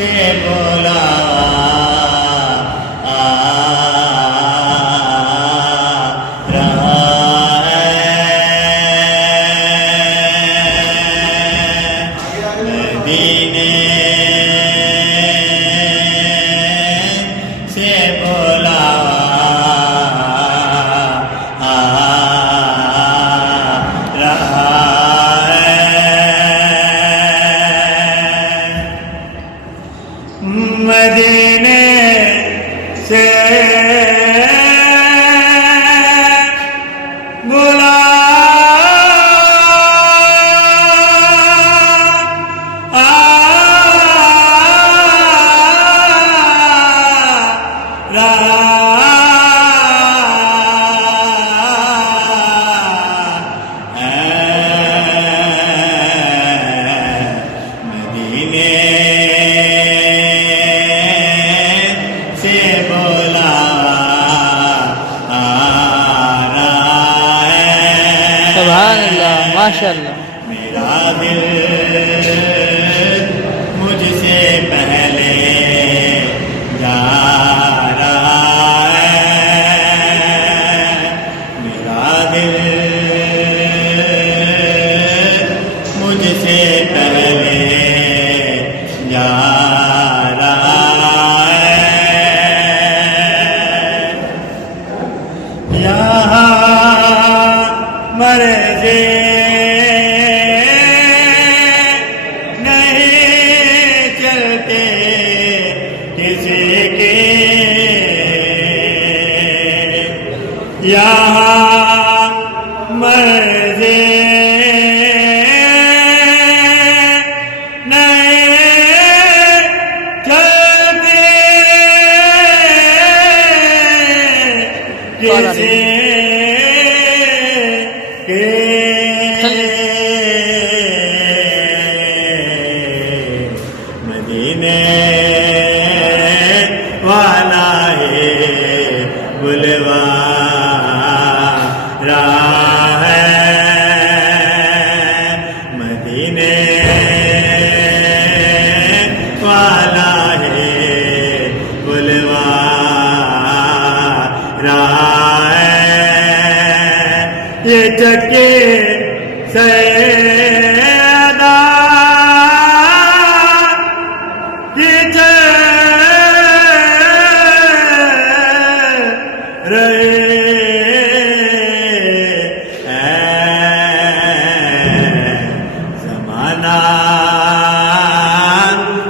سے بولا مدینے سے بلا سبحان اللہ ماشاء اللہ. میرا دل مجھ سے پہلے جا رہا ہے، میرا دل مجھ سے پہلے جا رہا ہے. یہاں مرضی نہیں چلتے کسی کی، یہاں مرضی نہیں چلتے کسی مدینے